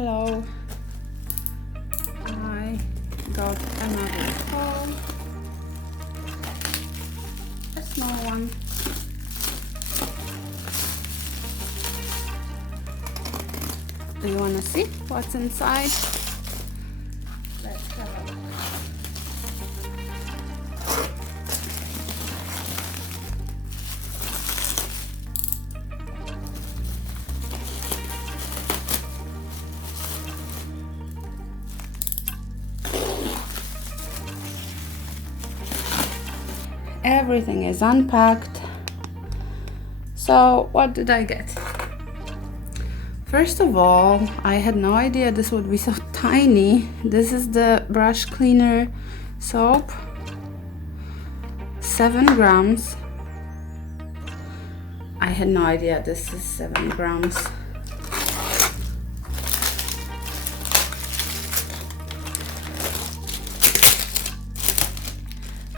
hello. I got another toy, a small one. Do you want to see what's inside? Let's have a look. Everything is unpacked. So what did I get? First of all, I had no idea this would be so tiny. This is the brush cleaner soap, 7 grams. I had no idea this is 7 grams.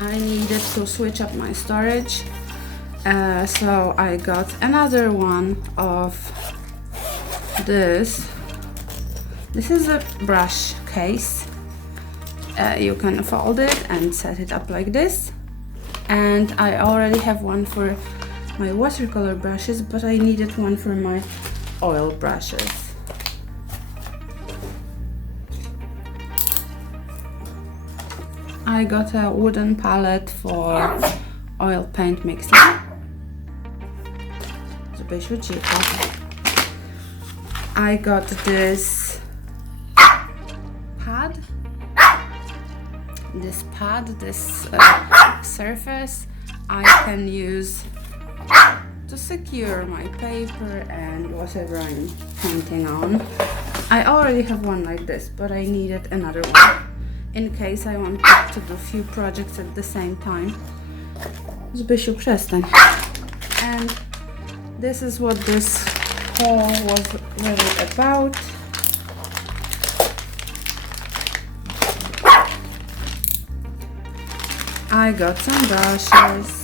I needed to switch up my storage, so I got another one of this. This is a brush case. You can fold it and set it up like this. And I already have one for my watercolor brushes, but I needed one for my oil brushes. I got a wooden palette for oil paint mixing. Żeby rzuciło. I got this pad. This surface I can use to secure my paper and whatever I'm painting on. I already have one like this, but I needed another one in case I want to do a few projects at the same time. Zbysiu, przestań. And this is what this haul was really about. I got some brushes.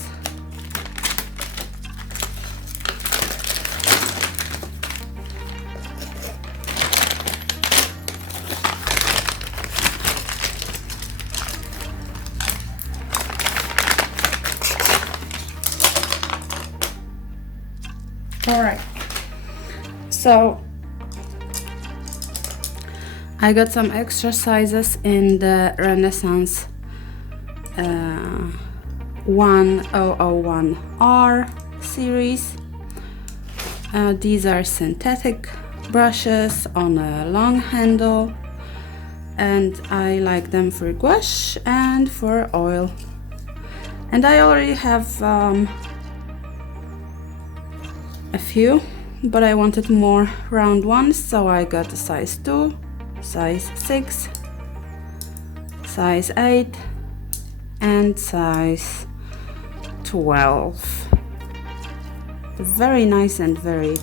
Alright, so I got some exercises in the Renaissance 1001R series. These are synthetic brushes on a long handle, and I like them for gouache and for oil. And I already have a few, but I wanted more round ones, so I got a size 2, size 6, size 8 and size 12. Very nice and very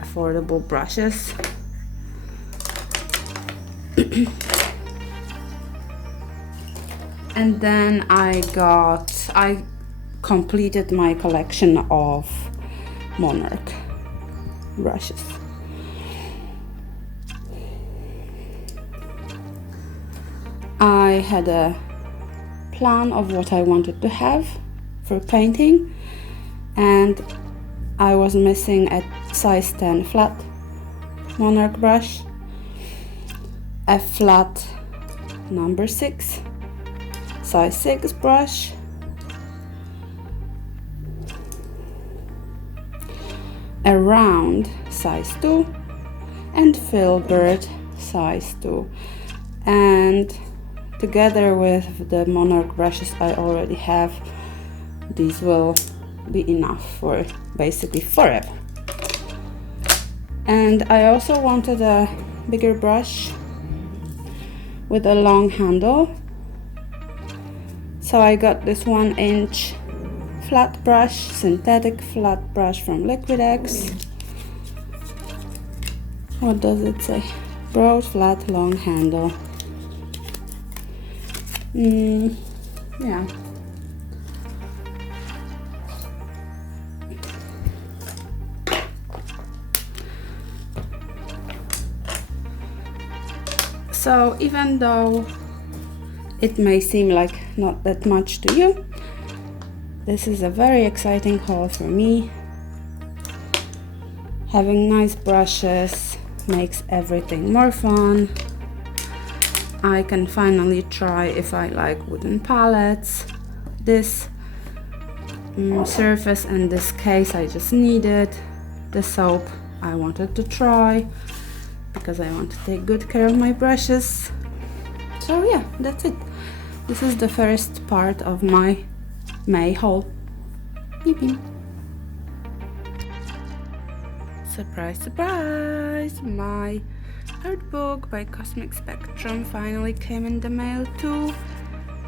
affordable brushes. And then I completed my collection of Monarch brushes. I had a plan of what I wanted to have for painting, and I was missing a size 10 flat Monarch brush, a flat number 6, size 6 brush, a round size 2, and filbert size 2. And together with the Monarch brushes I already have, these will be enough for basically forever. And I also wanted a bigger brush with a long handle, so I got this 1-inch flat brush, synthetic flat brush from Liquid-X. What does it say? Broad, flat, long handle. Yeah. So even though it may seem like not that much to you, this is a very exciting haul for me. Having nice brushes makes everything more fun. I can finally try if I like wooden palettes. This surface and this case I just needed. The soap I wanted to try because I want to take good care of my brushes. So yeah, that's it. This is the first part of my May haul. Beep beep. Surprise, surprise! My art book by Cosmic Spectrum finally came in the mail too,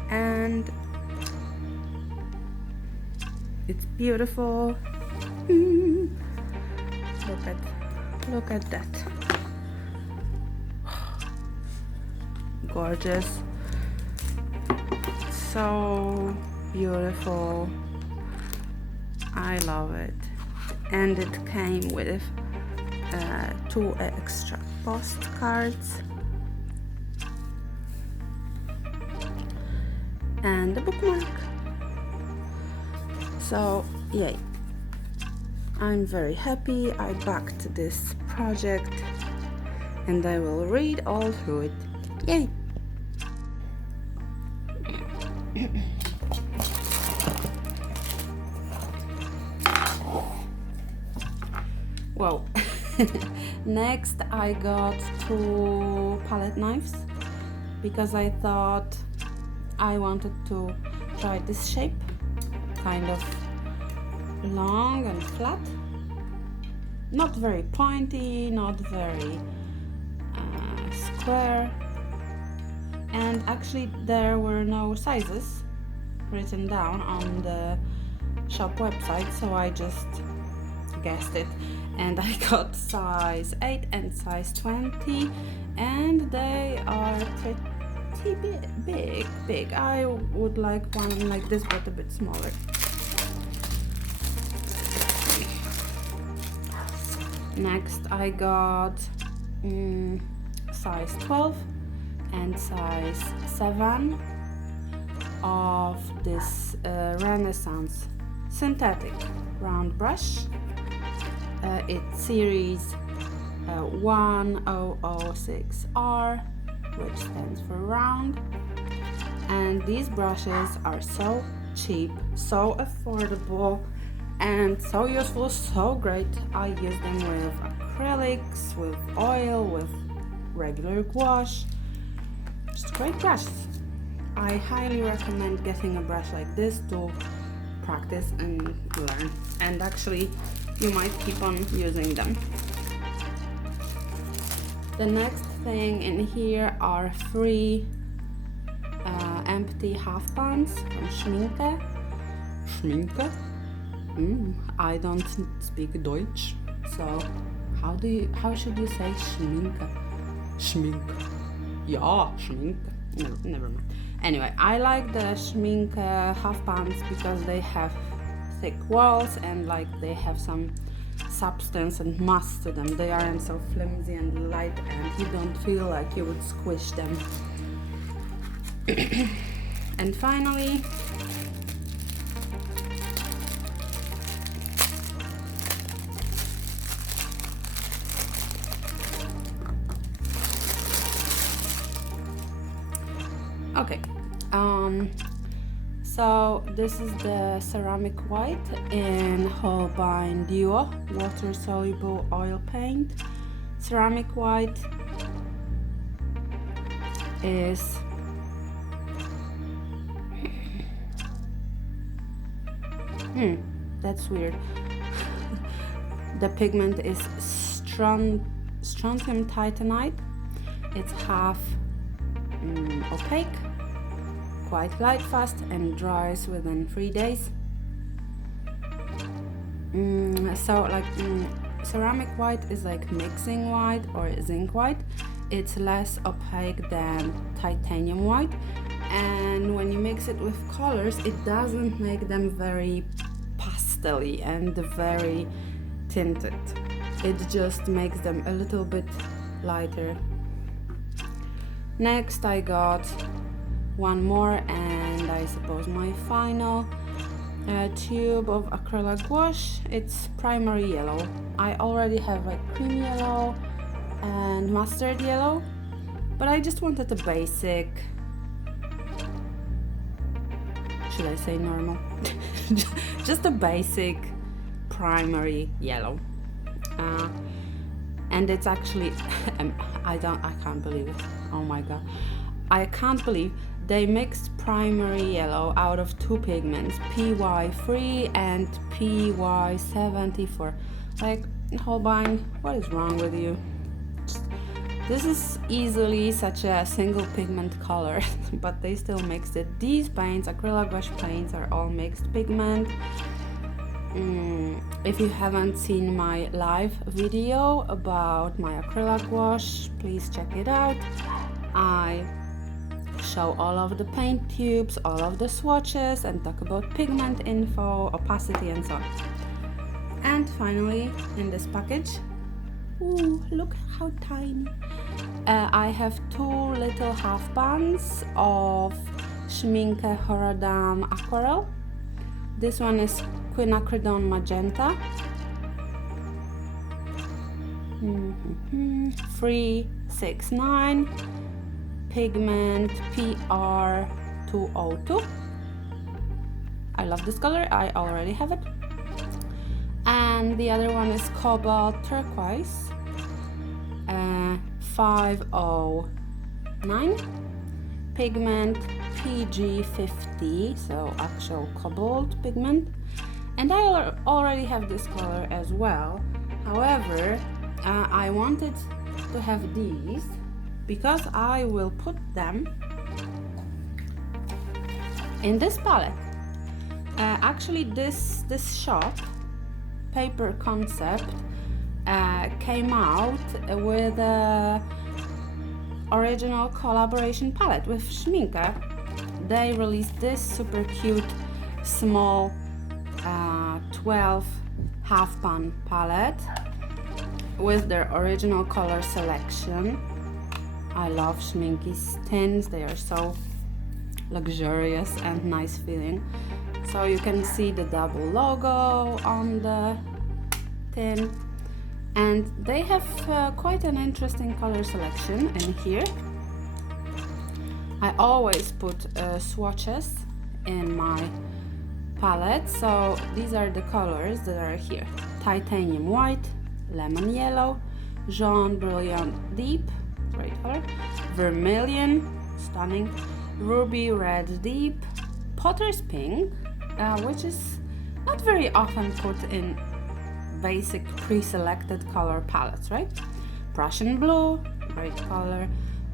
and it's beautiful. Look at that. Gorgeous. So beautiful. I love it. And it came with 2 extra postcards and a bookmark. So yay, I'm very happy I backed this project and I will read all through it. Yay! Whoa. Next I got 2 palette knives because I thought I wanted to try this shape, kind of long and flat, not very pointy, not very square, and actually there were no sizes written down on the shop website, so I just guessed it, and I got size 8 and size 20, and they are pretty big. I would like one like this but a bit smaller. Next I got size 12 and size 7 of this Renaissance synthetic round brush. It's series 1006R, which stands for round, and these brushes are so cheap, so affordable, and so useful, so great. I use them with acrylics, with oil, with regular gouache. Just great brushes. I highly recommend getting a brush like this to practice and learn, and actually you might keep on using them. The next thing in here are 3 empty half pans from Schminke. I don't speak Deutsch, so how should you say Schminke? Yeah, Schminke. Never mind. Anyway, I like the Schminke half pans because they have thick walls and like they have some substance and mass to them. They aren't so flimsy and light, and you don't feel like you would squish them. And finally, okay, so this is the ceramic white in Holbein Duo water soluble oil paint. Ceramic white is that's weird. The pigment is strontium titanite. It's half opaque, quite light fast, and dries within 3 days. Ceramic white is like mixing white or zinc white. It's less opaque than titanium white, and when you mix it with colors, it doesn't make them very pastel-y and very tinted. It just makes them a little bit lighter. Next I got one more, and I suppose my final tube of acrylic wash. It's primary yellow. I already have like cream yellow and mustard yellow, but I just wanted a basic, should I say normal? Just a basic primary yellow. And it's actually I can't believe it. Oh my god, I can't believe they mixed primary yellow out of two pigments, PY3 and PY74. Like, Holbein, what is wrong with you? This is easily such a single pigment color, but they still mixed it. These paints, acrylic wash paints, are all mixed pigment. If you haven't seen my live video about my acrylic wash, please check it out. I show all of the paint tubes, all of the swatches, and talk about pigment info, opacity, and so on. And finally, in this package, ooh, look how tiny. I have two little half bands of Schminke Horadam Aquarelle. This one is quinacridone magenta, 369, pigment PR202. I love this color, I already have it. And the other one is cobalt turquoise, 509, pigment PG50, so actual cobalt pigment. And I already have this color as well. However, I wanted to have these because I will put them in this palette. Actually, this shop, Paper Concept, came out with a original collaboration palette with Schminke. They released this super cute small 12 half pan palette with their original color selection. I love Schminke's tints, they are so luxurious and nice feeling. So you can see the double logo on the tin, and they have quite an interesting color selection in here. I always put swatches in my palette, so these are the colors that are here: titanium white, lemon yellow, jaune brilliant deep, great color, vermilion, stunning, ruby red deep, potter's pink, which is not very often put in basic pre-selected color palettes, right? Prussian blue, great color,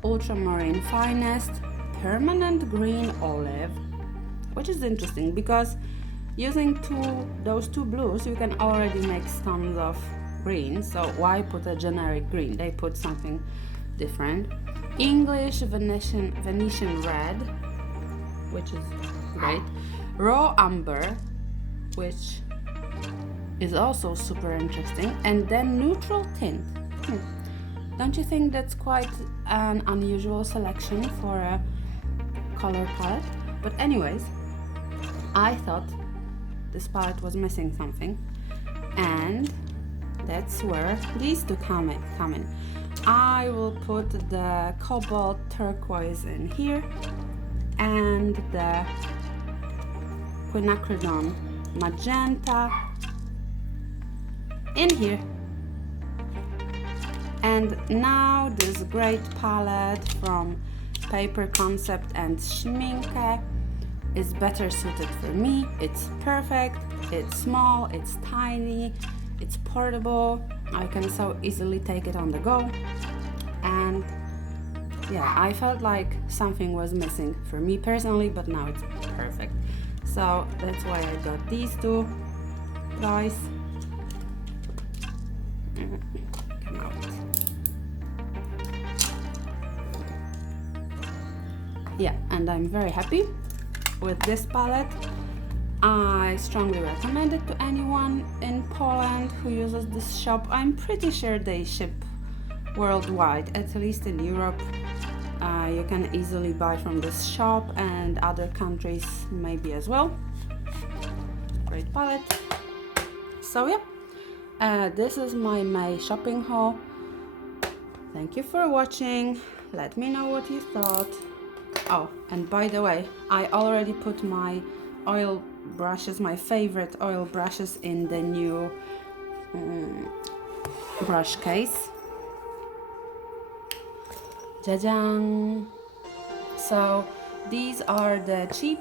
ultramarine finest, permanent green olive, which is interesting because using those two blues you can already make tons of green, so why put a generic green? They put something different. English Venetian red, which is great, raw amber, which is also super interesting, and then neutral tint. Don't you think that's quite an unusual selection for a color palette? But anyways, I thought this palette was missing something, and that's where these two come in. I will put the cobalt turquoise in here and the quinacridone magenta in here. And now this great palette from Paper Concept and Schminke is better suited for me. It's perfect, it's small, it's tiny, it's portable, I can so easily take it on the go, and yeah, I felt like something was missing for me personally, but now it's perfect. So that's why I got these two guys. Come out. Yeah, and I'm very happy with this palette. I strongly recommend it to anyone in Poland who uses this shop. I'm pretty sure they ship worldwide, at least in Europe. You can easily buy from this shop and other countries maybe as well. Great palette. So yeah, this is my May shopping haul. Thank you for watching. Let me know what you thought. Oh, and by the way, I already put my oil brushes, my favorite oil brushes, in the new brush case. Jajang! So these are the cheap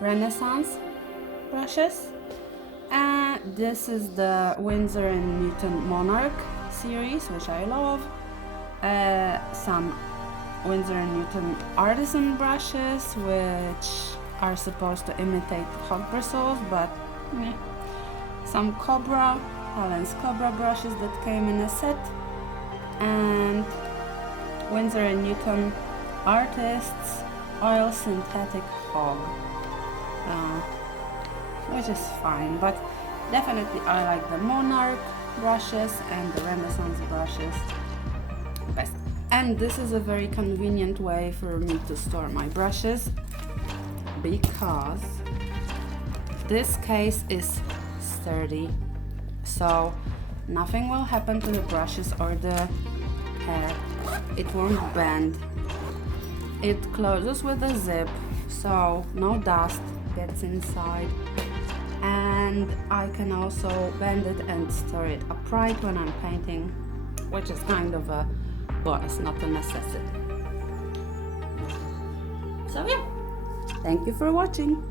Renaissance brushes, and this is the Winsor & Newton Monarch series, which I love. Some Winsor & Newton artisan brushes, which are supposed to imitate hot bristles, but some Cobra, Helen's Cobra brushes that came in a set, and Winsor & Newton Artists Oil Synthetic Hog, which is fine, but definitely I like the Monarch brushes and the Renaissance brushes best. And this is a very convenient way for me to store my brushes, because this case is sturdy, so nothing will happen to the brushes or the hair. It won't bend. It closes with a zip, so no dust gets inside, and I can also bend it and store it upright when I'm painting, which is kind of a bonus, not a necessity. So yeah, thank you for watching.